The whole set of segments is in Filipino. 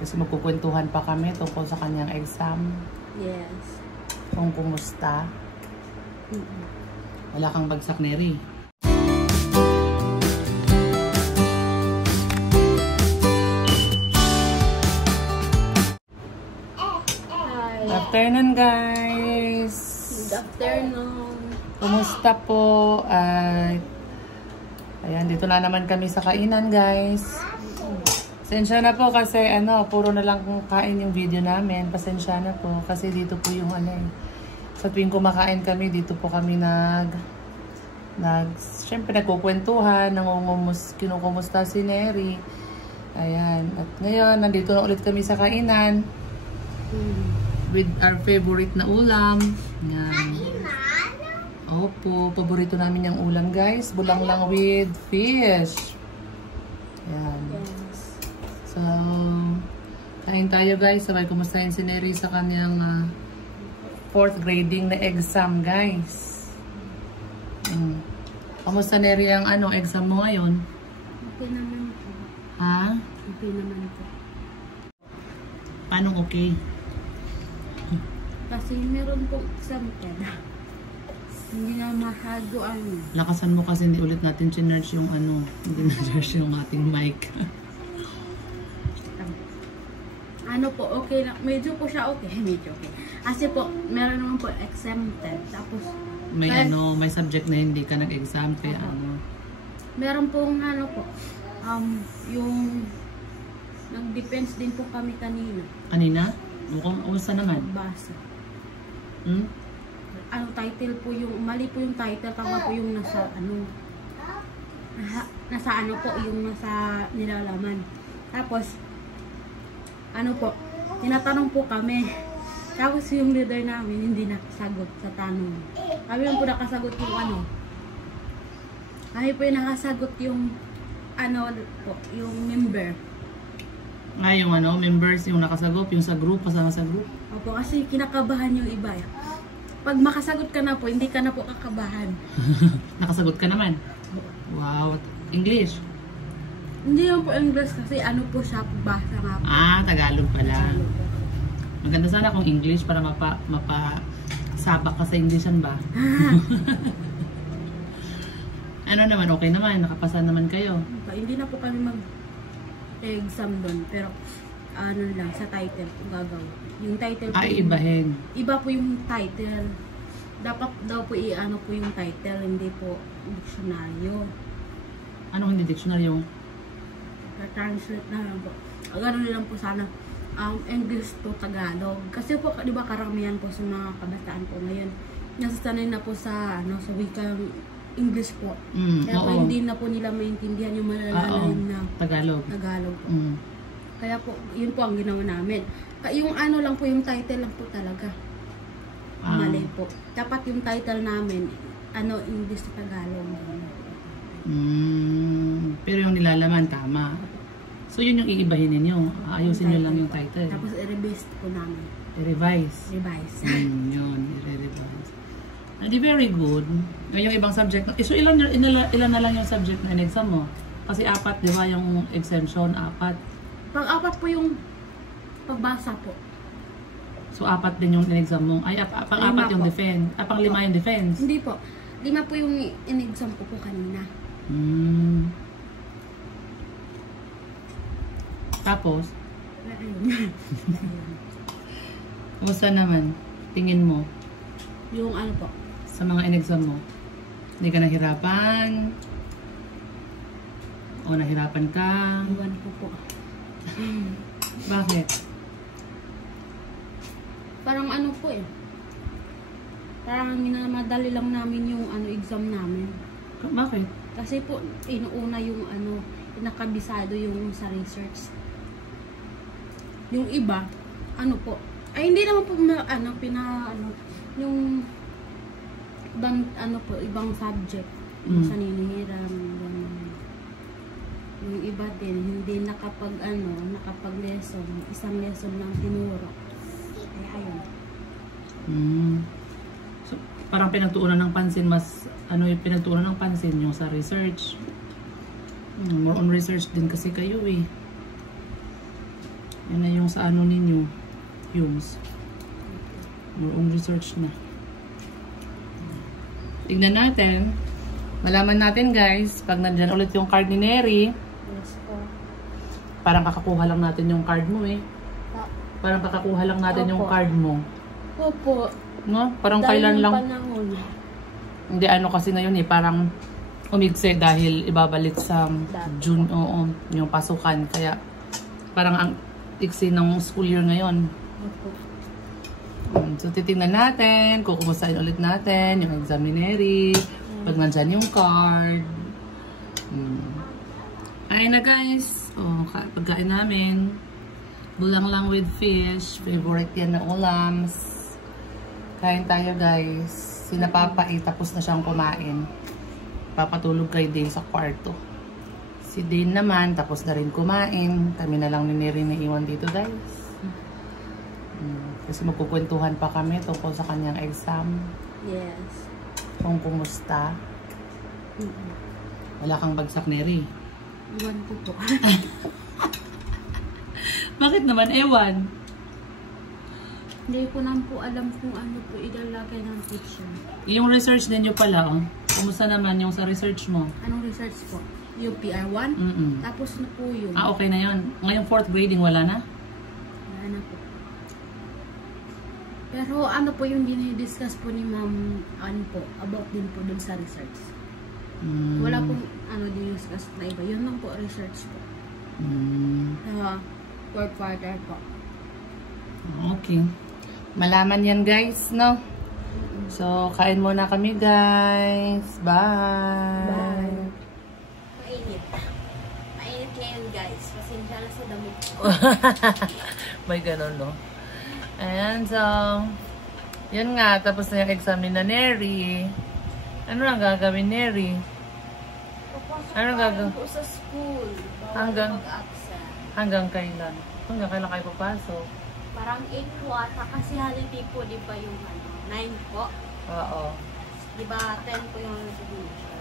Kasi magkukwentuhan pa kami tungkol sa kanyang exam. Yes. Kung kumusta. Wala kang bagsak, Neri. Hi. Afternoon, guys. Good afternoon. Kumusta po? Ayan, dito na naman kami sa kainan, guys. Pasensya na po kasi puro na lang kain yung video namin. Pasensya na po kasi dito po yung sa tuwing kumakain kami, dito po kami syempre nagkukwentuhan, kinukumusta si Neri. Ayan, at ngayon nandito na ulit kami sa kainan with our favorite na ulam. Ayan. Opo, paborito namin yung ulam, guys. Bulang lang with fish. Ayan. So, kain tayo, guys. Sabay kumustahin si Neri sa kanyang 4th grading na exam, guys. Kamusta, Neri, ang exam mo ngayon? Okay naman po. Ha? Okay naman po. Paano okay? Kasi meron po exam ka. Hindi na masyado Lakasan mo kasi hindi ulit natin chinerge yung hindi na-charge yung ating mic. Po, okay lang. Medyo po siya okay. Medyo okay. Kasi po, meron naman po exempted. Tapos, May may subject na hindi ka nag-exam kaya meron pong po, yung nag-defense din po kami kanina. Kanina? Kumusta naman? Basa. Hmm? Title po yung, mali po yung title, tama po yung nasa po, yung nasa nilalaman. Tapos, po, tinatanong po kami. Tapos yung leader namin hindi nakasagot sa tanong. Kami lang po nakasagot yung Kami po yung nakasagot yung po, yung member. Yung members yung nakasagot, yung sa group, kasama sa group. Opo, kasi kinakabahan yung iba. Pag makasagot ka na po, hindi ka na po kakabahan. Nakasagot ka naman? Wow. English? Hindi lang po English kasi po siya, basa nga po. Tagalog pala. Tagalog. Maganda sana kung English para mapasabak ka sa Englishan ba? Naman, okay naman. Nakapasa naman kayo. Hindi na po kami mag-exam doon. Pero, lang, sa title kung gagawin. Yung title po. Ibahin. Iba po yung title. Dapat daw po po yung title, hindi po dictionaryo. Anong hindi dictionaryo? Translate na lang po. Gano'n lang po sana. English to Tagalog. Kasi po, di ba karamihan po sa mga kabataan po ngayon, nasasanay na po sa wikang English po. Kaya po hindi na po nila maintindihan yung malalalim na Tagalog po. Kaya po, yun po ang ginawa namin. Yung lang po, yung title lang po talaga. Mali po. Dapat yung title namin, English to Tagalog. Pero yung nilalaman, tama. So yun yung iibahin ninyo. Ayusin nyo lang yung title. Tapos i-revise po namin. I-revise. Yun, i-revise. Very good. Yung ibang subject. So ilan na lang yung subject na in-exam mo? Kasi 4, di ba, yung exemption, 4. Pang-4 po yung pagbasa po. So 4 din yung in-exam mo? Pang-4 yung defense. Pang-5 yung defense? Hindi po. 5 po yung in-exam ko po kanina. Tapos? Kumusta naman? Tingin mo? Yung po? Sa mga in-exam mo? Hindi ka nahirapan? O nahirapan ka? Iwan ko po. Bakit? Parang po parang minamadali lang namin yung exam namin. Bakit? Kasi po, inuuna yung nakabisado yung sa research. Yung iba, po, hindi naman po yung ibang, po, ibang subject. Sa ninihiram, yung iba din, hindi nakapag-lesson, isang lesson lang tinuro. Kaya ayun. So, parang pinagtuunan ng pansin, yung pinagtuunan ng pansin yung sa research. More on research din kasi kayo Yan na yung sa ano ninyo. Fumes. Your own research na. Tignan natin. Malaman natin guys, pag nandyan ulit yung card ni Neri, Yes po. parang kakakuha lang natin yung card mo eh. Parang kakakuha lang natin yung card mo. Opo. No? Parang kailan lang. Panahon. Hindi ano kasi ngayon eh, parang umigse dahil ibabalik sa June, oo, yung pasukan. Kaya parang ang iksi ng school year ngayon. Opo. So titingnan natin, kukumustahin ulit natin yung examinary, pag nandyan yung card. Ayun na guys, pagkain namin. Bulang lang with fish, favorite yan na ulams. Kain tayo guys. Sina Papa tapos na siyang kumain. Papatulog kay Dane sa kwarto. Si Dane naman tapos na rin kumain. Kami na lang ni Neri na iwan dito guys. Kasi magkukwentuhan pa kami tungkol sa kanyang exam. Yes. Kung kumusta. Wala kang bagsak, Neri. Iwan ko po. Bakit naman ewan? Hindi ko naman po alam kung ano po ilalagay ng teacher. Yung research ninyo pala, kumusta naman yung sa research mo? Anong research po? UPR1? Tapos na po yun. Okay na yun. Ngayong 4th grading, wala na? Wala na po. Pero ano po yung dinidiscuss po ni ma'am, ano po, about din po dun sa research. Wala pong ano dinidiscuss na iba. Yun lang po research po. Fourth quarter po. Okay. Malaman yan guys, no? So, kain muna kami guys. Bye! Bye! Mainit. Mainit ngayon guys. Pasensya na sa damit ko. May ganun, no? Ayan, so, yun nga, tapos na yung exam ni na Neri. Ano lang gagawin, Neri? Ano gagawin? Po sa school. Hanggang kailan? Hanggang kailan kayo papasok? Parang 8 po ata kasi holiday po, di ba yung 9 po? Oo. Di ba 10 po yung recognition?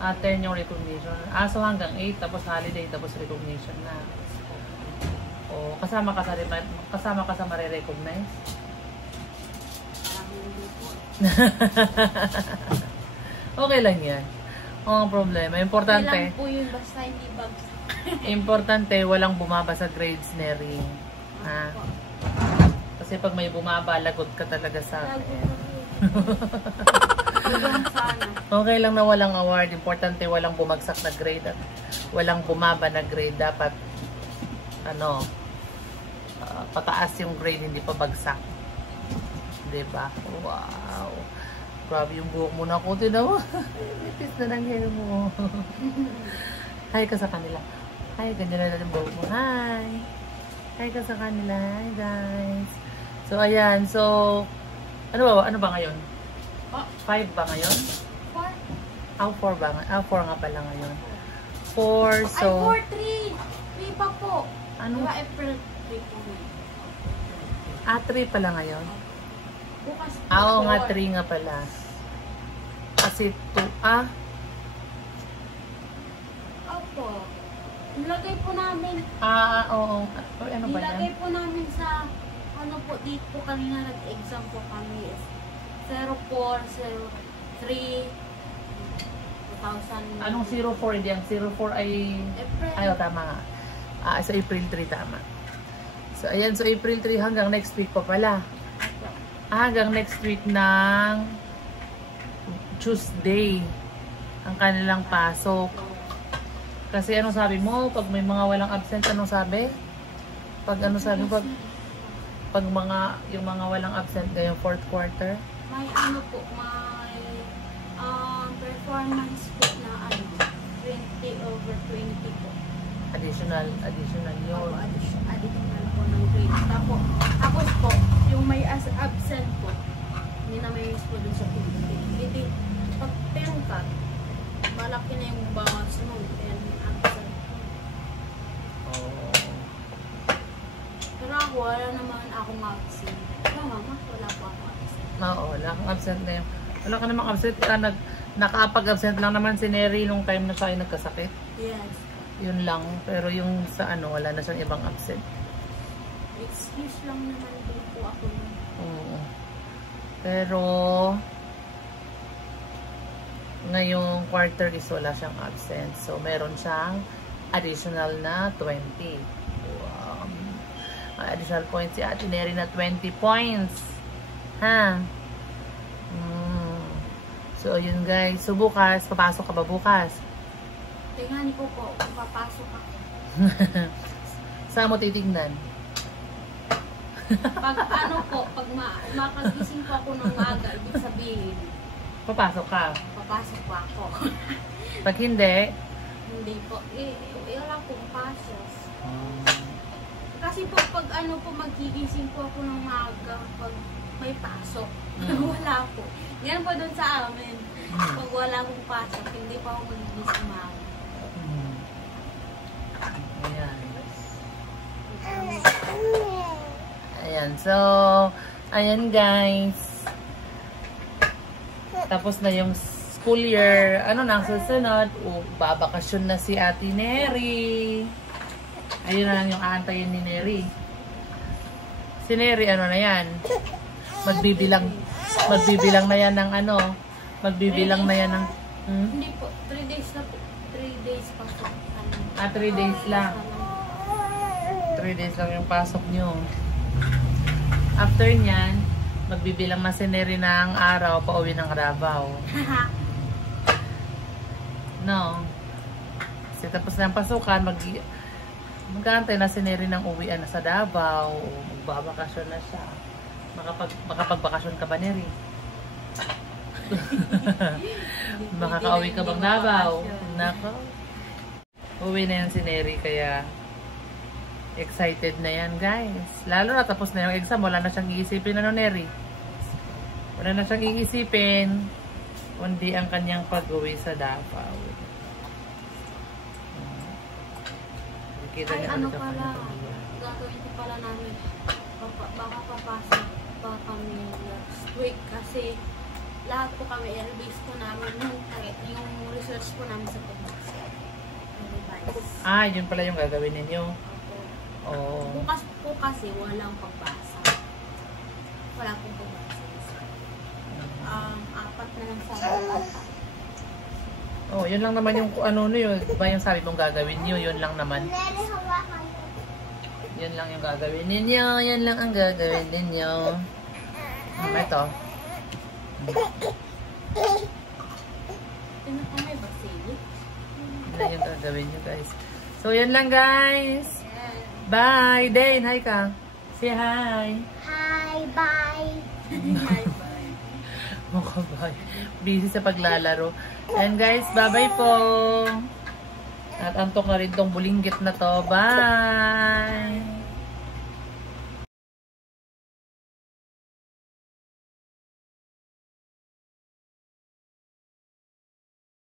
10 yung recognition. So hanggang 8, tapos holiday, tapos recognition na. Kasama ka sa marirecognize? Parang hindi po. Okay lang yan. Ang problema. Importante. Okay lang po yun, basta hindi bagsak. Importante, walang bumaba sa grades, Neri. Ha? Kasi pag may bumaba, lagot ka talaga sa akin. Okay lang na walang award. Importante, walang bumagsak na grade at walang bumaba na grade. Dapat, pataas yung grade, hindi pa bagsak. Diba? Wow! Grabe yung buhok mo na ko. Tinawa. Ipis na ng hair mo. Hi ka sa kanila. Hi, ganda na ng buhok mo. Hi! Hi ka sa kanila. Hi, guys. So, ayan. So, ano ba ngayon? 5 ba ngayon? 4. 4 ba? 4 nga pala ngayon. 4, so... Ay, 4, 3. 3 pa po. Ano? Diba April 3 po. 3 pala ngayon? Bukas po. Oo nga, 3 nga pala. Kasi 2, Opo. Nilagay po namin. Oo. Ano ba yan? Nilagay po namin sa, dito kanina nag-exam po kami. 04, 03, 2000. Anong 04 diyan? 04 ay... April. Ayaw, tama nga. So April 3, tama. So, ayan. So, April 3 hanggang next week pa pala. Hanggang next week ng Tuesday ang kanilang pasok. Kasi anong sabi mo? Pag may mga walang absent, anong sabi? Pag yung mga walang absent ngayong 4th quarter? May may performance po na 20/20 po. Additional yun. Additional po ng grade. Tapos po, yung may absent po, hindi na may use po dun sa pinili. Hindi, pag 10 ka, malaki na yung bawas mo. 10 absent. Pero ako, wala naman akong absent. Wala po ako absent. Oo, wala kang absent na yun. Wala ka namang absent. Nakapag-absent lang naman si Neri nung time na siya ay nagkasakit. Yes. Yun lang. Pero yung sa wala na siyang ibang absent. Excuse lang naman din po ako. Oo. Pero, ngayong quarter is wala siyang absent. So, meron siyang additional na 20. Wow. May additional points si Ate Neri na 20 points. Ha? So, yun guys. So, bukas, papasok ka ba bukas? Tingnan ko po, papasok ako. Saan mo titignan? Pag ano po, pag makagising po ako ng maga, ibig sabihin, Papasok ka. papasok po ako. Pag hindi, Hindi po, wala pong pasok. Kasi po, pag ano po, magigising po ako ng maga, pag may pasok, wala po. Yan po dun sa amin. Pag wala pong pasok, hindi pa ako magigising maga. Ayan. Ayan. So, ayan guys. Tapos na yung school year. Ano na ang susunod? Babakasyon na si Ate Neri. Ayun na lang yung aantayin ni Neri. Si Neri, ano na yan? Magbibilang na yan ng ano? Magbibilang na yan ng... Hindi po, 3 days na po. 3 days pa po. 3 days lang. 3 days lang yung pasok nyo. After nyan, magbibilang na si Neri ng araw pauwi ng Davao. No. Kasi tapos na ang pasukan, mag-aantay na si Neri ng uwian na sa Davao. Magbabakasyon na siya. Makapagbakasyon ka ba, Neri? Makaka-uwi ka bang Davao? Nako. Uwi na yan si Neri, kaya excited na yan, guys. Lalo na tapos na yung exam, wala na siyang iisipin, ano, Neri? Wala na siyang iisipin, kundi ang kanyang pag-uwi sa Davao. Ay, ano pala, gagawin ko pala namin, baka papasok pa kami next week kasi lahat po kami, i-release po namin yung research po namin sa pagbasa. Yun pala yung gagawin ninyo. Oo. Bukas po kasi walang pagbasa. Wala pong pagbasa. 4 na lang sa Oh, yun lang naman yung ano yun. Diba yung sabi mong gagawin niyo, yun lang naman. Yun lang yung gagawin ninyo. Yan lang ang gagawin ninyo. Ito. May basili. Yan yung gagawin nyo, guys. So, yan lang, guys. Bye. Dane, hi ka. Say hi. Hi, bye. Hi, bye. Mukha bye. Busy sa paglalaro. And guys, bye-bye po. At antok na rin tong bulinggit na to. Bye.